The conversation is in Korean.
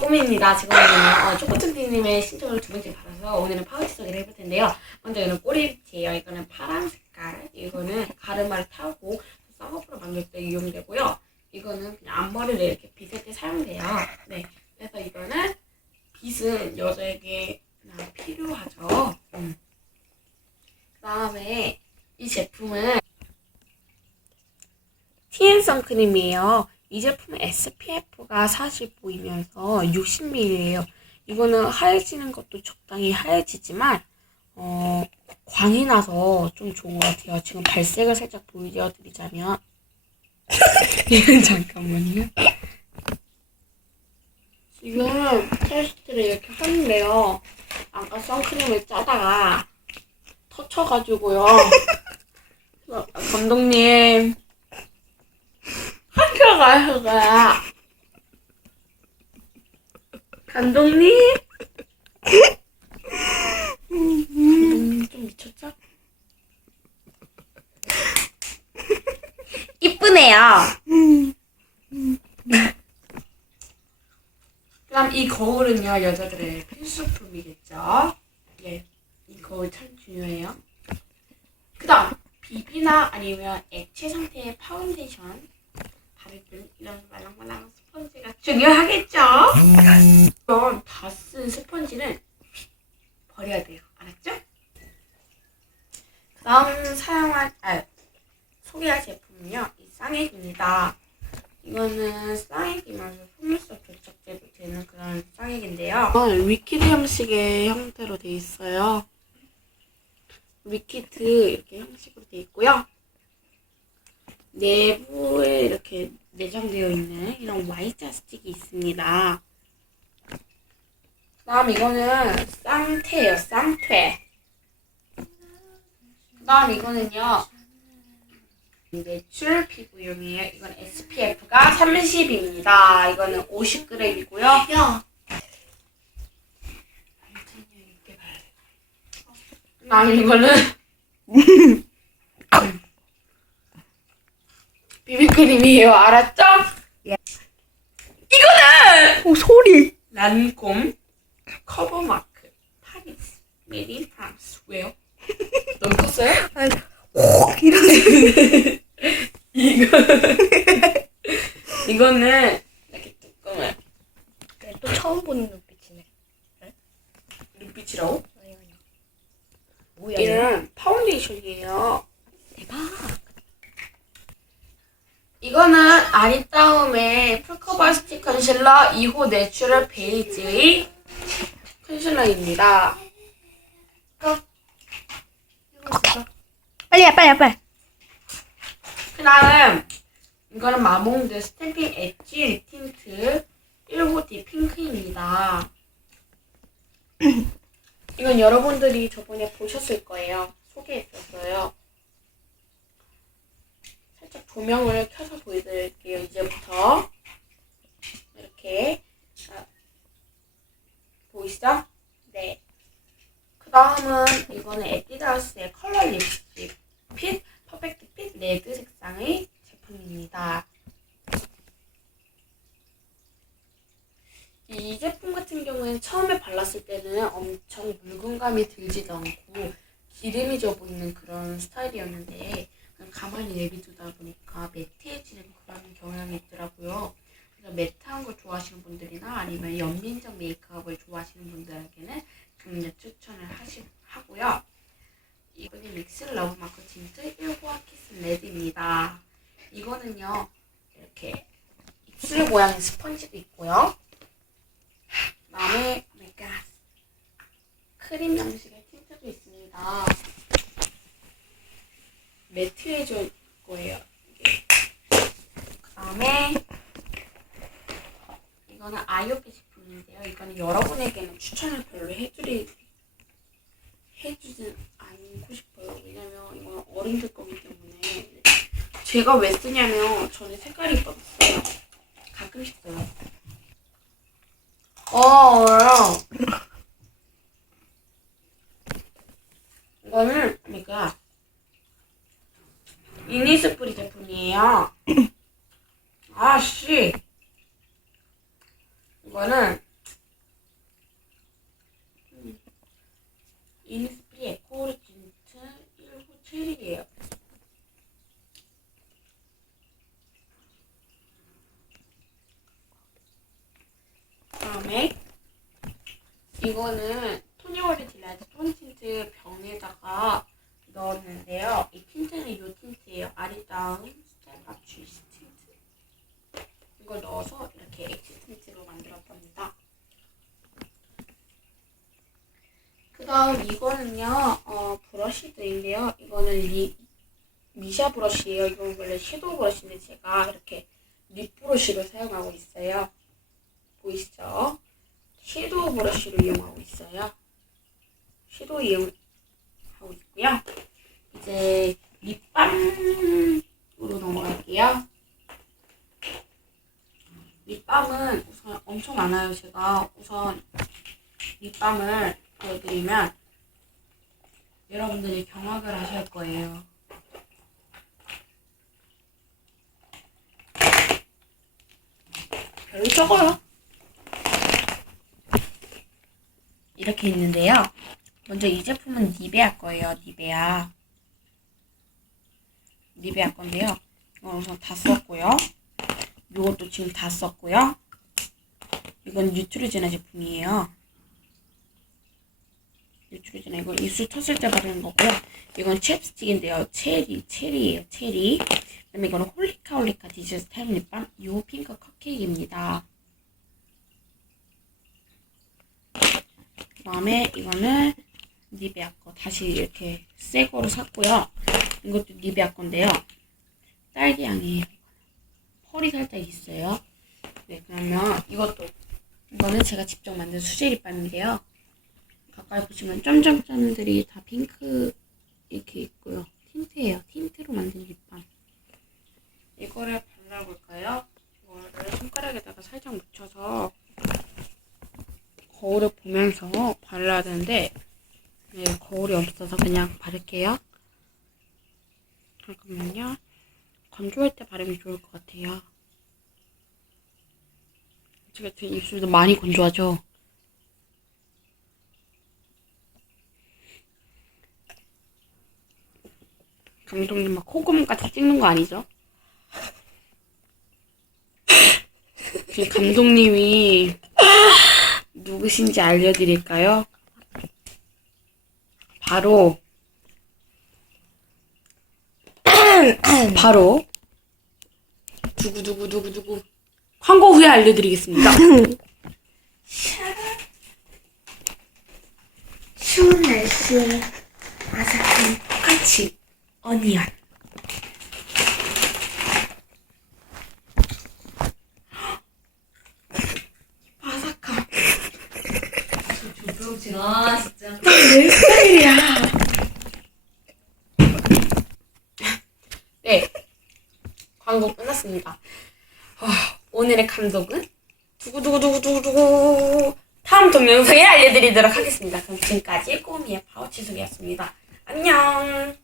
꼬미입니다. 지금 오늘은 어, 초코천티님의 신청을 두 번째 받아서 오늘은 파우치 소개를 해볼 텐데요. 먼저 이거는 꼬리빗이에요. 이거는 파란 색깔. 이거는 가르마를 타고 쌍꺼풀을 만들 때 이용되고요. 이거는 그냥 앞머리를 이렇게 빗을 때 사용돼요. 네. 그래서 이거는 빗은 여자에게 필요하죠. 음. 그 다음에 이 제품은 TN 선크림이에요. 이 제품은 SPF 가 45이면서 60ml예요. 이거는 하얘지는 것도 적당히 하얘지지만 어, 광이 나서 좀 좋은 것 같아요. 지금 발색을 살짝 보여드리자면 이건 잠깐만요. 지금 테스트를 이렇게 하는데요. 아까 선크림을 짜다가 터쳐가지고요. 감독님 학교가 그거야. 감독님? 감독님 좀 미쳤죠? 이쁘네요. 그럼 이 거울은요 여자들의 필수품이겠죠? 예, 이 거울 참 중요해요. 그다음 비비나 아니면 액체 상태의 파운데이션 때 이런 말랑말랑 스펀지가 중요하겠죠? 이런 다 쓴 스펀지는 버려야 돼요. 알았죠? 그 다음 사용할 아 소개할 제품은요 이 쌍액입니다. 이거는 쌍액이면서 속눈썹 접착제도 되는 그런 쌍액인데요. 이건 위키드 형식의 형태로 돼 있어요. 위키드 이렇게 형식으로 돼 있고요. 내부에 이렇게 내장되어 있는 이런 Y자 스틱이 있습니다. 그다음 이거는 쌍퇴예요, 쌍퇴. 그다음 이거는요. 내추럴 피부용이에요. 이건 SPF가 30입니다. 이거는 50g이고요. 야, 그다음 이거는 비비크림이에요. 알았죠? 예. 이거는 오 소리. 란콤 커버 마크 파리스 메디 인 프랑스 왜요? 너무 컸어요? 아니, 혹 이런. 이거 이거는 이렇게 뚜껑을 또 처음 보는 눈빛이네. 눈빛이라고? 아니 아니. 뭐야? 이거? 얘는 파운데이션이에요. 대박. 이거는 아리따움의 풀커버 스틱 컨실러 2호 내추럴 베이지 컨실러입니다. 빨리야 빨리야 빨리. 그 다음 이거는 마몽드 스탬핑 엣지 리틴트 1호 디 핑크입니다. 이건 여러분들이 저번에 보셨을 거예요. 소개했었어요. 살짝 조명을 켜서 보여드릴게요. 이제부터 이렇게 자, 보이시죠? 네. 그 다음은 이거는 에뛰드하우스의 컬러 립스틱 핏 퍼펙트 핏 레드 색상의 제품입니다. 이 제품 같은 경우에는 처음에 발랐을 때는 엄청 묽은감이 들지도 않고 기름이 져 보이는 그런 스타일이었는데 가만히 내비두다 보니까 매트해지는 그런 경향이 있더라고요. 그래서 매트한 걸 좋아하시는 분들이나 아니면 연민적 메이크업을 좋아하시는 분들에게는 강력 추천을 하시, 하고요. 이거는 믹스 러브 마크 틴트 1호화 키스 레드입니다. 이거는요, 이렇게 입술 모양의 스펀지도 있고요. 그 다음에, 오마이갓. 크림 양식의 틴트도 있습니다. 매트해줄 거예요. 그 다음에, 이거는 아이오피 제품인데요. 이거는 여러분에게는 추천을 별로 해드리, 해주진 않고 싶어요. 왜냐면 이건 어른들 거기 때문에. 제가 왜 쓰냐면 저는 색깔이 써요. 가끔씩 써요. 어, 이거는 그러니까 이니스프리 제품이에요. 아씨. 이거는 인스프리 에코오리진트 1호 7일이에요. 다음에 이거는 토니월드 딜라이트 톤 틴트 병에다가 넣었는데요. 이 틴트는 이 틴트예요. 아리따운 브러쉬들인데요. 이거는 리, 미샤 브러쉬예요. 이건 원래 섀도우 브러쉬인데 제가 이렇게 립 브러쉬로 사용하고 있어요. 보이시죠? 섀도우 브러쉬로 이용하고 있어요. 섀도우 이용하고 있고요. 이제 립밤으로 넘어갈게요. 립밤은 우선 엄청 많아요. 제가 우선 립밤을 보여드리면 여러분들이 경악을 하실 거예요. 별로 적어요. 이렇게 있는데요. 먼저 이 제품은 니베아 거예요. 니베아. 니베아 건데요. 이건 우선 다 썼고요. 이것도 지금 다 썼고요. 이건 뉴트리제나 제품이에요. 뉴트리제나 이거 입술 텄을 때 바르는 거고요. 이건 챕스틱인데요. 체리, 체리예요. 체리. 그다음에 이거는 홀리카 홀리카 디저트 스타일 립밤. 요 핑크 컵케이크입니다. 그다음에 이거는 니베아 거 다시 이렇게 새 거로 샀고요. 이것도 니베아 건데요. 딸기 향이에요. 펄이 살짝 있어요. 네, 그러면 이것도 이거는 제가 직접 만든 수제 립밤인데요. 가까이 보시면 점점점들이 다 핑크 이렇게 있고요. 틴트예요. 틴트로 만든 립밤. 이거를 발라볼까요? 이거를 손가락에다가 살짝 묻혀서 거울을 보면서 발라야 되는데 네, 거울이 없어서 그냥 바를게요. 잠깐만요. 건조할 때 바르면 좋을 것 같아요. 제 입술도 많이 건조하죠? 감독님 막 코고문까지 찍는 거 아니죠? 감독님이 누구신지 알려드릴까요? 바로 바로 두구두구두구두구 광고 후에 알려드리겠습니다. 추운 날씨에 아삭한 포카치 어니언 바삭함 조병진아 진짜 내 스타일이야. 네, 광고 끝났습니다. 아, 오늘의 감독은 두구두구두구두구두구 다음 동영상에 알려드리도록 하겠습니다. 그럼 지금까지 꼬미의 파우치 소개였습니다. 안녕.